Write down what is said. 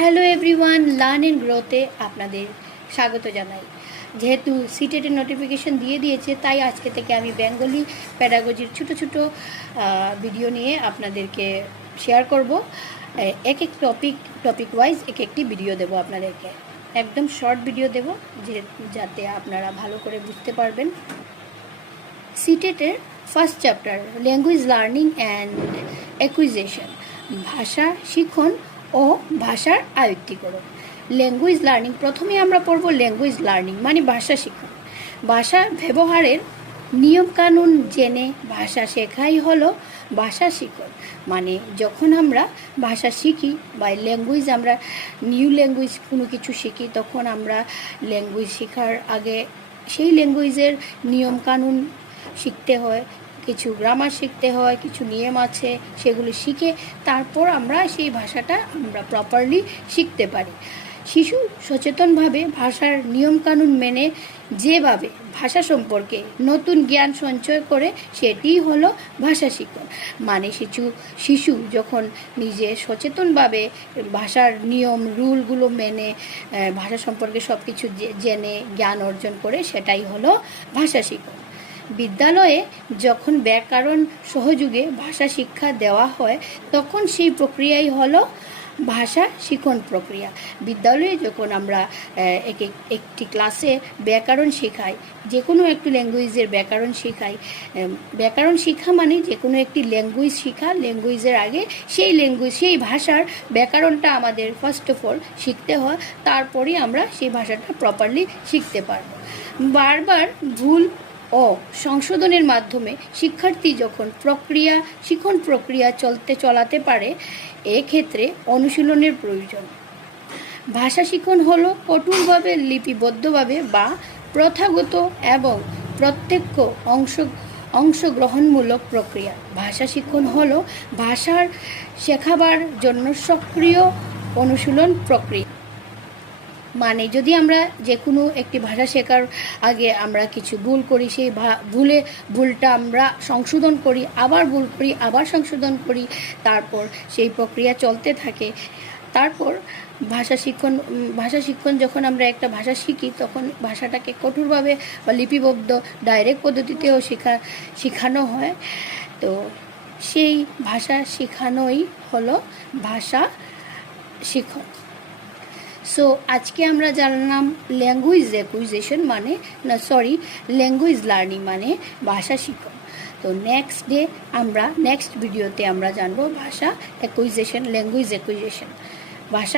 Hello everyone learn and গ্রোথে আপনাদের স্বাগত জানাই। যেহেতু সিটেটের নোটিফিকেশন দিয়ে দিয়েছে, তাই আজকে থেকে আমি বেঙ্গলি প্যাডাগজির ছোটো ছোটো ভিডিও নিয়ে আপনাদেরকে শেয়ার করব। এক এক টপিক টপিক ওয়াইজ এক একটি ভিডিও দেবো আপনাদেরকে। একদম শর্ট ভিডিও দেব, যে, যাতে আপনারা ভালো করে বুঝতে পারবেন। সিটেটের first chapter language learning and acquisition ভাষা, শিখন ও ভাষার আয়ত্তীকরণ ল্যাঙ্গুয়েজ লার্নিং প্রথমে আমরা পড়ব ল্যাঙ্গুয়েজ লার্নিং মানে ভাষা শিখন ভাষা ব্যবহারের নিয়মকানুন জেনে ভাষা শেখাই হলো ভাষা শিখন মানে যখন আমরা ভাষা শিখি বা ল্যাঙ্গুয়েজ আমরা নিউ ল্যাঙ্গুয়েজ কোনো কিছু শিখি, তখন আমরা ল্যাঙ্গুয়েজ শেখার আগে সেই ল্যাঙ্গুয়েজের নিয়মকানুন শিখতে হয়। কিছু গ্রামার শিখতে হয়, কিছু নিয়ম আছে, সেগুলো শিখে তারপর আমরা সেই ভাষাটা আমরা প্রপারলি শিখতে পারি। শিশু সচেতনভাবে ভাষার নিয়মকানুন মেনে যেভাবে ভাষা সম্পর্কে নতুন জ্ঞান সঞ্চয় করে সেটিই হলো ভাষা শিক্ষণ। মানে শিশু শিশু যখন নিজে সচেতনভাবে ভাষার নিয়ম, রুলগুলো মেনে ভাষা সম্পর্কে সব কিছু জেনে, জ্ঞান অর্জন করে, সেটাই হলো ভাষা শিক্ষণ। বিদ্যালয়ে যখন ব্যাকরণ সহযোগে ভাষা শিক্ষা দেওয়া হয়, তখন সেই প্রক্রিয়াই হলো ভাষা শিখন প্রক্রিয়া। বিদ্যালয়ে যখন আমরা এক, এক- একটি ক্লাসে ব্যাকরণ শেখাই যে কোনো একটি ল্যাঙ্গুয়েজের ব্যাকরণ শেখাই ব্যাকরণ শিক্ষা মানে যে কোনো একটি ল্যাঙ্গুয়েজ শিখা, ল্যাঙ্গুয়েজের আগে সেই ল্যাঙ্গুয়েজ, সেই ভাষার ব্যাকরণটা আমাদের ফার্স্ট অফ অল শিখতে হয়, তারপরেই আমরা সেই ভাষাটা প্রপারলি শিখতে পারব। বারবার ভুল ও সংশোধনের মাধ্যমে শিক্ষার্থী যখন প্রক্রিয়া, শিখন প্রক্রিয়া চলতে চলাতে পারে এক্ষেত্রে অনুশীলনের প্রয়োজন। ভাষা শিখন হল কঠোরভাবে লিপিবদ্ধভাবে বা প্রথাগত এবং প্রত্যক্ষ অংশ, অংশগ্রহণমূলক প্রক্রিয়া। ভাষা শিক্ষণ হল ভাষার শেখাবার জন্য সক্রিয় অনুশীলন প্রক্রিয়া। মানে যদি আমরা যে কোনো একটি ভাষা শেখার আগে আমরা কিছু ভুল করি, সেই ভুলে ভুলটা আমরা সংশোধন করি, আবার ভুল করি, আবার সংশোধন করি, তারপর সেই প্রক্রিয়া চলতে থাকে। তারপর ভাষা শিক্ষণ ভাষা শিক্ষণ যখন আমরা একটা ভাষা শিখি, তখন ভাষাটাকে কঠোরভাবে বা লিপিবদ্ধ ডাইরেক্ট পদ্ধতিতেও শেখা, শেখানো হয়। তো সেই ভাষা শেখানোই হলো ভাষা শিক্ষক। সো আজকে আমরা জানলাম ল্যাঙ্গুয়েজ অ্যাকুইজেশন মানে না সরি ল্যাঙ্গুয়েজ লার্নিং মানে ভাষা শিক্ষণ। তো নেক্সট ডে আমরা নেক্সট ভিডিওতে আমরা জানব ভাষা অ্যাকুইজেশন ল্যাঙ্গুয়েজ অ্যাকুইজেশন ভাষা